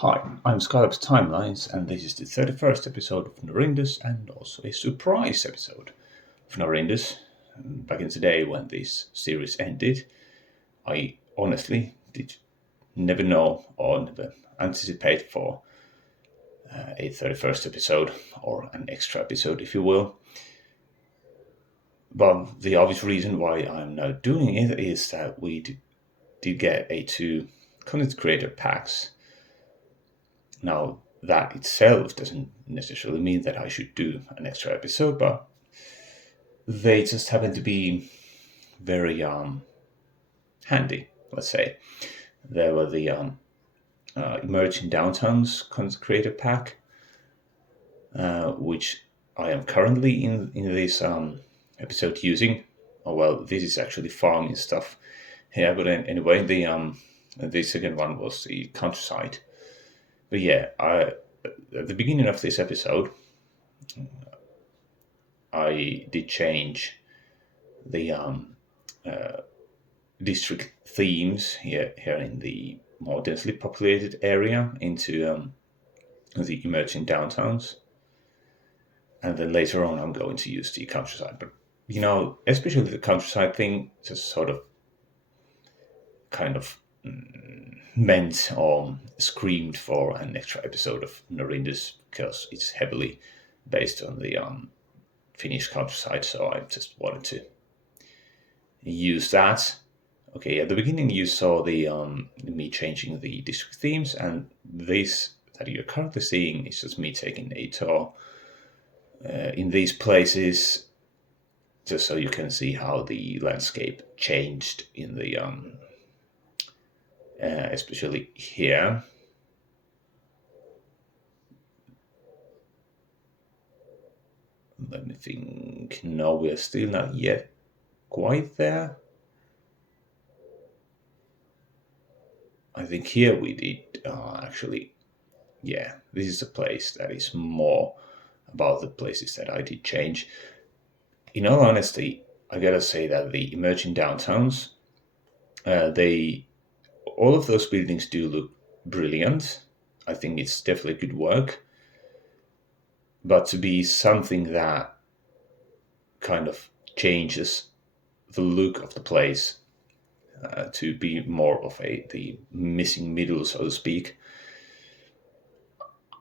Hi, I'm Scarlet's Timelines, and this is the 31st episode of Norindus, and also a surprise episode of Norindus. Back in the day when this series ended, I honestly did never know or never anticipate for a 31st episode, or an extra episode, if you will. But the obvious reason why I'm now doing it is that we did get a two content creator packs. Now, that itself doesn't necessarily mean that I should do an extra episode, but they just happen to be very handy, let's say. There were the Emerging Downtowns Content Creator Pack, which I am currently in this episode using. Oh, well, this is actually farming stuff here, but anyway, the second one was the countryside. But yeah, at the beginning of this episode, I did change the district themes here in the more densely populated area into the emerging downtowns. And then later on, I'm going to use the countryside. But, especially the countryside thing just sort of kind of meant or screamed for an extra episode of Norindus because it's heavily based on the Finnish countryside. So I just wanted to use that. Okay, at the beginning you saw the me changing the district themes, and this that you're currently seeing is just me taking a tour in these places, just so you can see how the landscape changed in the especially here. Let me think. No, we are still not yet quite there. I think here we did actually. Yeah, this is a place that is more about the places that I did change. In all honesty, I gotta say that the emerging downtowns, they all of those buildings do look brilliant. I think it's definitely good work, but to be something that kind of changes the look of the place, to be more of the missing middle, so to speak.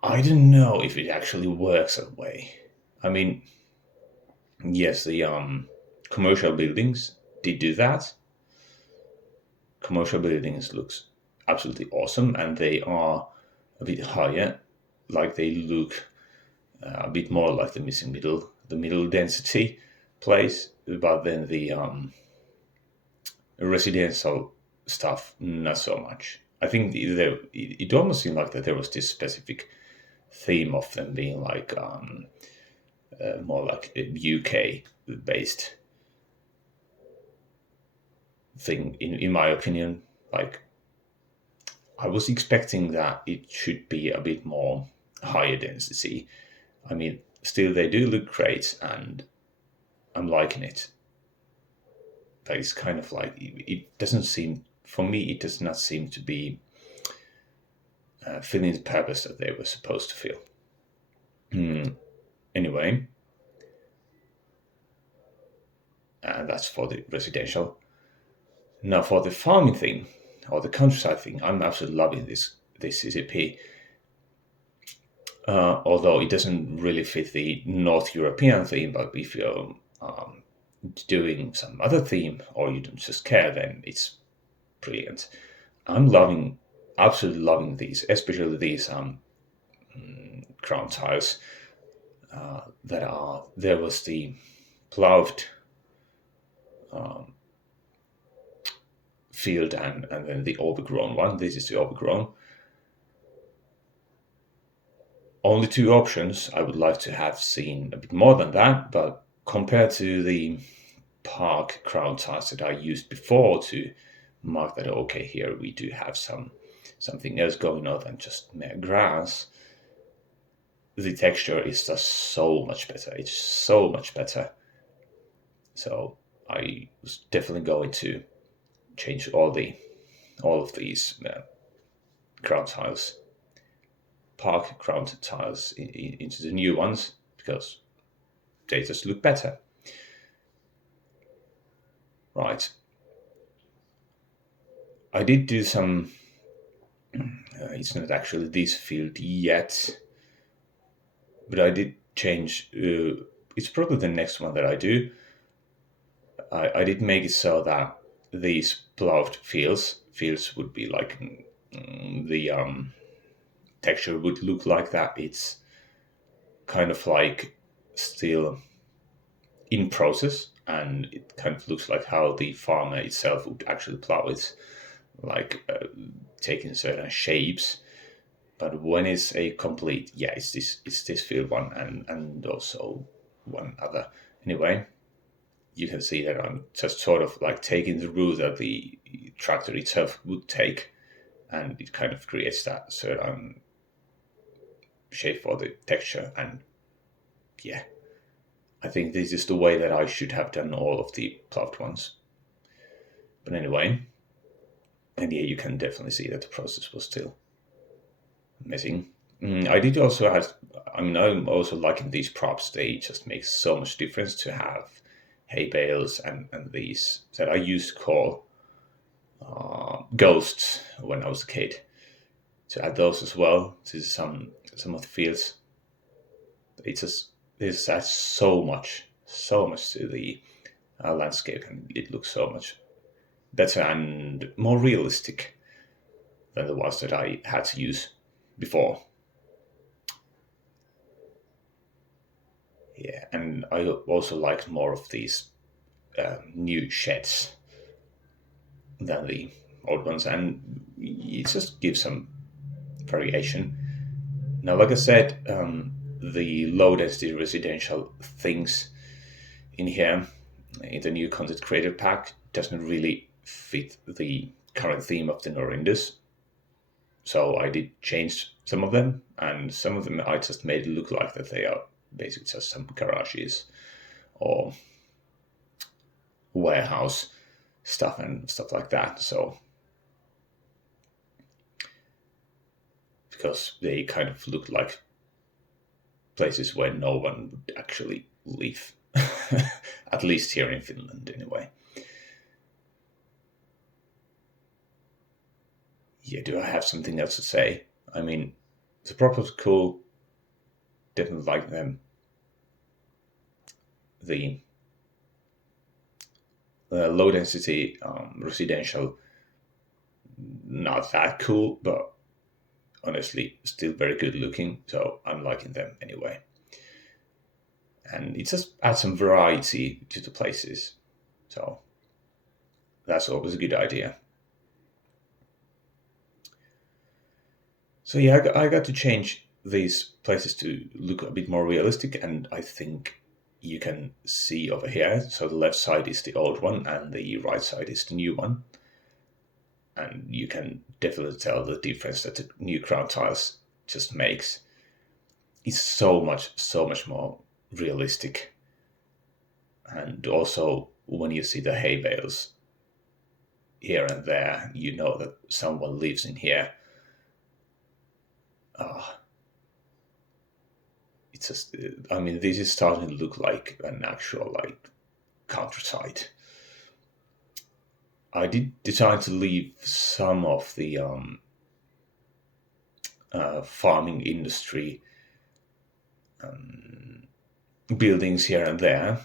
I don't know if it actually works that way. I mean, yes, the commercial buildings did do that. Commercial buildings looks absolutely awesome, and they are a bit higher, like they look a bit more like the middle density place. But then the residential stuff, not so much. I think it almost seemed like that there was this specific theme of them being like more like a UK based thing, in my opinion. Like, I was expecting that it should be a bit more higher density. I mean, still they do look great, and I'm liking it. But it's kind of like it doesn't seem, for me. It does not seem to be filling the purpose that they were supposed to fill. Anyway, that's for the residential. Now for the farming thing or the countryside thing, I'm absolutely loving this CCP. Although it doesn't really fit the North European theme, but if you're doing some other theme or you don't just care, then it's brilliant. I'm loving, absolutely loving these, especially these ground tiles that are. There was the ploughed field, and then the overgrown one. This is the overgrown. Only two options. I would like to have seen a bit more than that, but compared to the park crown tiles that I used before to mark that, okay, here we do have something else going on than just mere grass, the texture is just so much better. It's so much better. So I was definitely going to change all of these crown tiles. park ground tiles into the new ones because they just look better. Right. I did do some. It's not actually this field yet, but I did change. It's probably the next one that I do. I did make it so that these ploughed fields would be like the texture would look like that. It's kind of like still in process, and it kind of looks like how the farmer itself would actually plow it, like taking certain shapes. But when it's a complete, yeah, it's this field one and also one other. Anyway, you can see that I'm just sort of like taking the route that the tractor itself would take, and it kind of creates that certain shape for the texture. And yeah, I think this is the way that I should have done all of the ploughed ones. But anyway, and yeah, you can definitely see that the process was still missing. I did also have, I'm also liking these props. They just make so much difference to have hay bales and these that I used to call ghosts when I was a kid. To add those as well to some of the fields. It just this adds so much to the landscape, and it looks so much better and more realistic than the ones that I had to use before. Yeah, and I also like more of these new sheds than the old ones, and it just gives some variation. Now, like I said, the low density residential things in here in the new content creator pack doesn't really fit the current theme of the Norindus. So I did change some of them, and some of them I just made it look like that they are basically just some garages or warehouse stuff and stuff like that. So because they kind of look like places where no one would actually live, at least here in Finland, anyway. Yeah, do I have something else to say? I mean, the prop was cool. Didn't like them. The low density residential, not that cool, but honestly, still very good looking. So I'm liking them anyway. And it just adds some variety to the places. So that's always a good idea. So yeah, I got to change these places to look a bit more realistic, and I think you can see over here. So the left side is the old one, and the right side is the new one, and you can definitely tell the difference that the new crown tiles just makes. It's so much more realistic, and also when you see the hay bales here and there, you know that someone lives in here. It's just, I mean, this is starting to look like an actual like countryside. I did decide to leave some of the farming industry buildings here and there,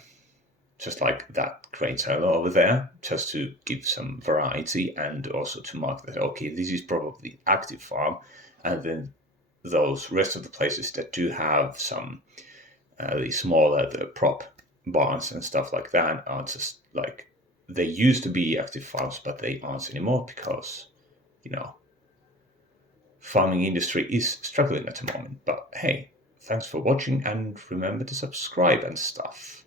just like that grain silo over there, just to give some variety and also to mark that, okay, this is probably active farm, and then those rest of the places that do have some the smaller the prop barns and stuff like that are just like they used to be active farms, but they aren't anymore because farming industry is struggling at the moment. But hey, thanks for watching, and remember to subscribe and stuff.